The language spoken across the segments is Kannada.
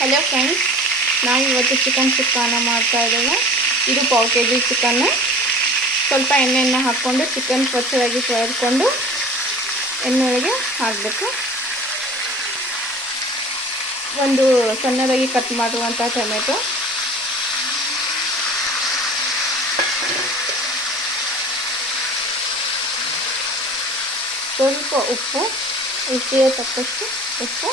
ಹಲೋ ಫ್ರೆಂಡ್ಸ್, ನಾವು ಇವತ್ತು ಚಿಕನ್ ಸುಕ್ಕಾನ ಮಾಡ್ತಾ ಇದ್ದೇವೆ. ಇದು ಪಾವು ಕೆ ಜಿ ಚಿಕನ್ನ. ಸ್ವಲ್ಪ ಎಣ್ಣೆಯನ್ನು ಹಾಕ್ಕೊಂಡು ಚಿಕನ್ ಸ್ವಚ್ಛವಾಗಿ ತೊಳೆದುಕೊಂಡು ಎಣ್ಣೆಯೊಳಗೆ ಹಾಕಬೇಕು. ಒಂದು ಸಣ್ಣದಾಗಿ ಕಟ್ ಮಾಡುವಂಥ ಟೊಮೆಟೊ, ಸ್ವಲ್ಪ ಉಪ್ಪು, ರುಚಿಗೆ ತಕ್ಕಷ್ಟು ಉಪ್ಪು,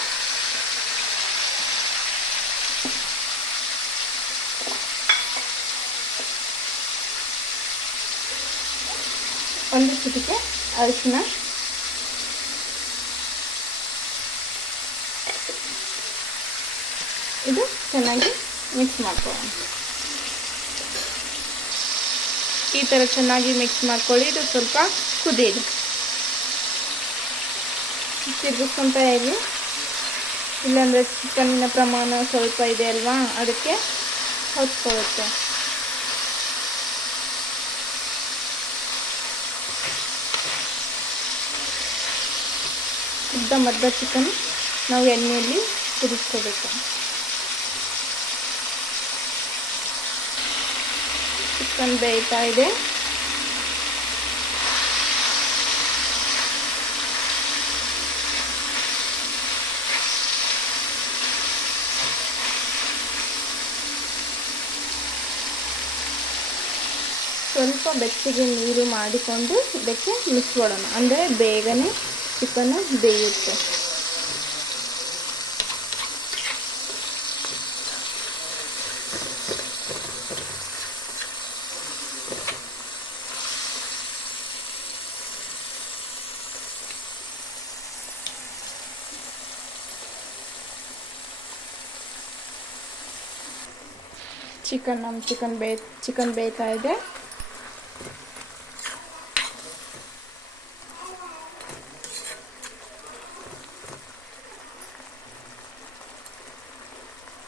ಒಂದು ಚಿಟಿಕೆ ಅರಿಶಿನ, ಇದು ಚೆನ್ನಾಗಿ ಮಿಕ್ಸ್ ಮಾಡ್ಕೊಳ್ಳೋಣ. ಈ ಥರ ಚೆನ್ನಾಗಿ ಮಿಕ್ಸ್ ಮಾಡ್ಕೊಳ್ಳಿ. ಇದು ಸ್ವಲ್ಪ ಕುದೀಲಿ, ತಿರುಗಿಸ್ಕೊತಾ ಇರಿ. ಇಲ್ಲಾಂದರೆ ಚಿಕನ್ನಿನ ಪ್ರಮಾಣ ಸ್ವಲ್ಪ ಇದೆ ಅಲ್ವಾ, ಅದಕ್ಕೆ ಹೊತ್ಕೊಳ್ಳುತ್ತೆ. ಮದ್ದ ಚಿಕನ್ ನಾವು ಎಣ್ಣೆಯಲ್ಲಿ ಕುದಿಸ್ಕೋಬೇಕು. ಚಿಕನ್ ಬೇಯ್ತಾ ಇದೆ. ಸ್ವಲ್ಪ ಬೆಚ್ಚಗೆ ನೀರು ಮಾಡಿಕೊಂಡು ಇದಕ್ಕೆ ಮಿಕ್ಸ್ ಮಾಡೋಣ, ಅಂದರೆ ಬೇಗನೆ ಚಿಕನ್ ಬೇಯುತ್ತೆ. ಚಿಕನ್ ಬೇಯ್ತಾ ಇದೆ.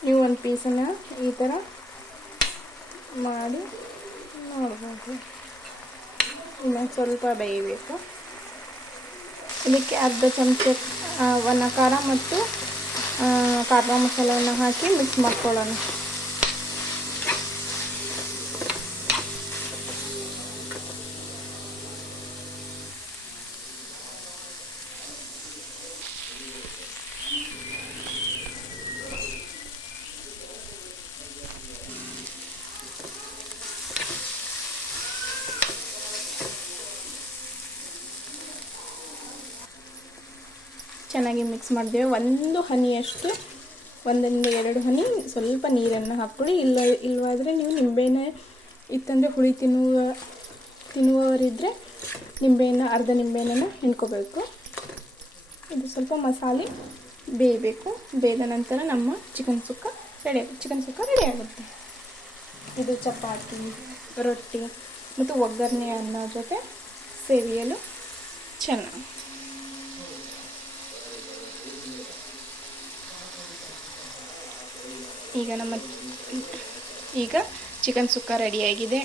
ನೀವು ಒಂದು ಪೀಸನ್ನು ಈ ಥರ ಮಾಡಿ ನೋಡ್ಬೋದು. ಇನ್ನೊಂದು ಸ್ವಲ್ಪ ಬೇಯಬೇಕು. ಇದಕ್ಕೆ ಅರ್ಧ ಚಮಚ ಖಾರ ಮತ್ತು ಖಾರ ಮಸಾಲೆಯನ್ನು ಹಾಕಿ ಮಿಕ್ಸ್ ಮಾಡ್ಕೊಳ್ಳೋಣ. ಚೆನ್ನಾಗಿ ಮಿಕ್ಸ್ ಮಾಡಿದ್ದೇವೆ. ಒಂದು ಹನಿಯಷ್ಟು, ಒಂದರಿಂದ 2 ಹನಿ ಸ್ವಲ್ಪ ನೀರನ್ನು ಹಾಕ್ಕೊಳ್ಳಿ. ಇಲ್ಲವಾದರೆ ನೀವು ನಿಂಬೆಹಣ್ಣು ಇತ್ತಂದರೆ ಹುಳಿ ತಿನ್ನುವವರಿದ್ದರೆ ಅರ್ಧ ನಿಂಬೆಹಣ್ಣನ್ನು ಹಿಂಡ್ಕೋಬೇಕು. ಇದು ಸ್ವಲ್ಪ ಮಸಾಲೆ ಬೇಯಬೇಕು. ಬೇಯ್ದ ನಂತರ ನಮ್ಮ ಚಿಕನ್ ಸುಕ್ಕ ರೆಡಿ ಆಗುತ್ತೆ. ಇದು ಚಪಾತಿ, ರೊಟ್ಟಿ ಮತ್ತು ಒಗ್ಗರಣೆ ಅನ್ನ ಜೊತೆ ಸೇವಿಯಲು ಚೆನ್ನಾಗಿ. ಈಗ ಚಿಕನ್ ಸುಕ್ಕ ರೆಡಿಯಾಗಿದೆ.